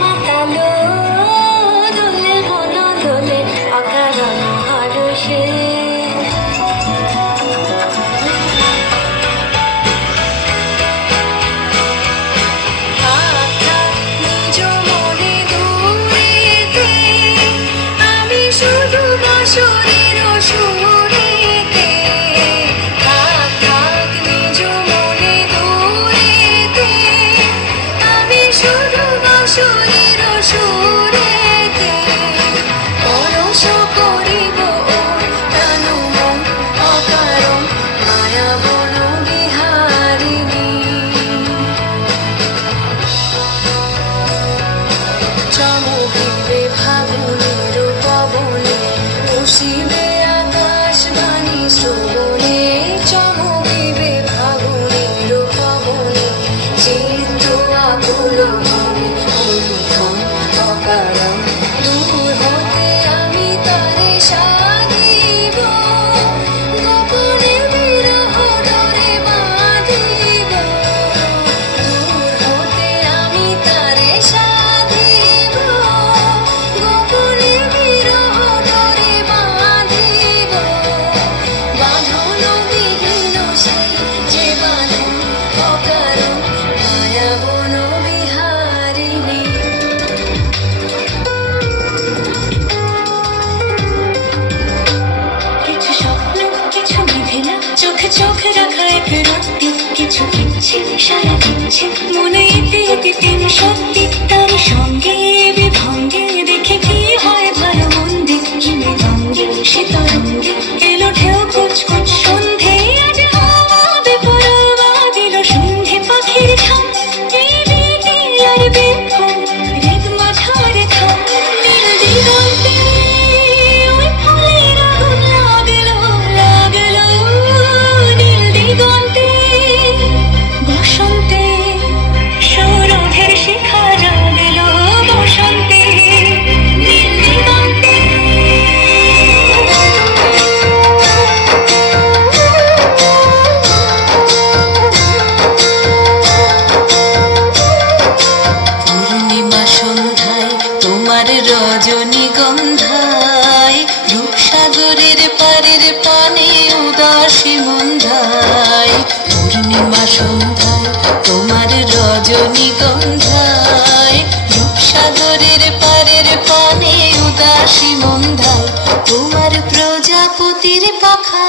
মাতালো দোলে মন দোলে অকারণ হরষে। চমকিবে ফাগুনের পবনে, উষিবে আকাশবাণী শ্রবণে। চমকিবে ফাগুনের পবনে, চিত্ত আকুল মনে অনুক্ষণ অকারণ। দূর হতে আমি তারে সাধিব, গোপনে বিরহ ডোরে বাঁধিব। দূর হতে আমি তারে সাধিব, গোপনে বিরহ ডোরে বাঁধিব। বাঁধন বিহীন সেই যে বাঁধন অকারণ, মায়া বন বিহারিণী। কিছু স্বপ্ন কিছু বিধে না, চোখে চোখে রাখা এক রাত্রি। কিছু কিনছে সারা দিচ্ছে মনে এতে এতে তেন সত্যি। তার সঙ্গে বিভঙ্গে দেখে কি হয় ভালো মন্দে। হিমে গঙ্গে সে তরঙ্গে এলো ঢেউ কুচকুচ সন্ধে। আজ হাওয়া বেপরোয়া দিল সন্ধে পাখির ঝাঁক। এই বিকেল আর বিক্ষোভ রেগ মাঝার থাক। নীল দিগন্তে ওই ফুলের আগুন লাগলো লাগলো। নীল দিগন্তে বসন্তে সৌরভের শিখা জাগলো। বসন্তে নীল দিগন্তে। পূর্ণিমা সন্ধ্যায় তোমার রজনীগন্ধায়, রূপসাগরের পারের পানে উদাসী মন্ধায়। পূর্ণিমা সন্ধ্যায় তোমার রজনীগন্ধায়, রূপসাগরের পারের পানে উদাসী মন্ধায়। তোমার প্রজাপতির পাখা